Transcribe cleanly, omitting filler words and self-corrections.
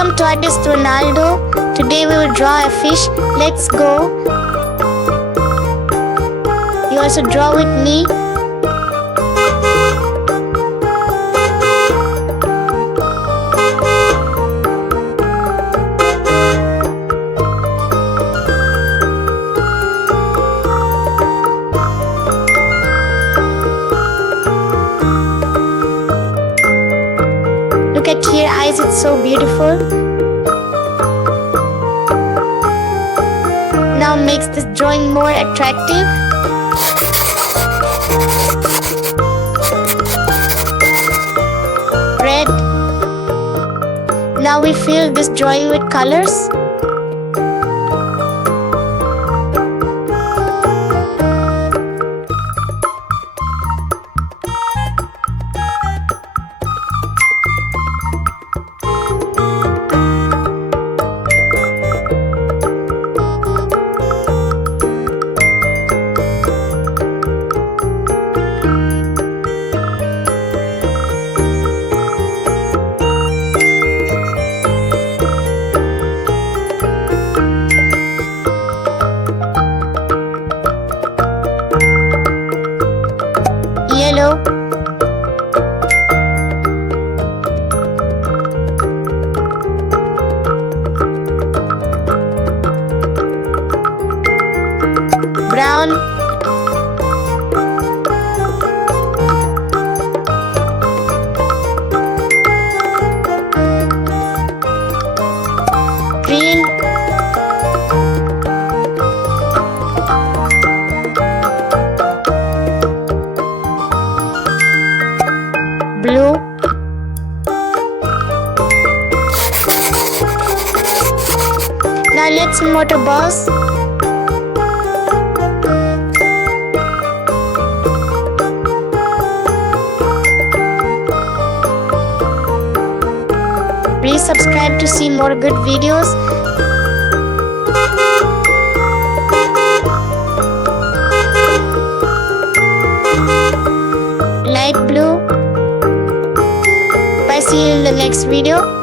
Welcome to Artist Ronaldo. Today we will draw a fish. Let's go. You also draw with me. Look at your eyes, it's so beautiful. Now makes this drawing more attractive. Red. Now we fill this drawing with colors. Yellow. Brown. Green. Blue. Now let's motor balls. Please subscribe to see more good videos. Light blue. Bye, see you in the next video.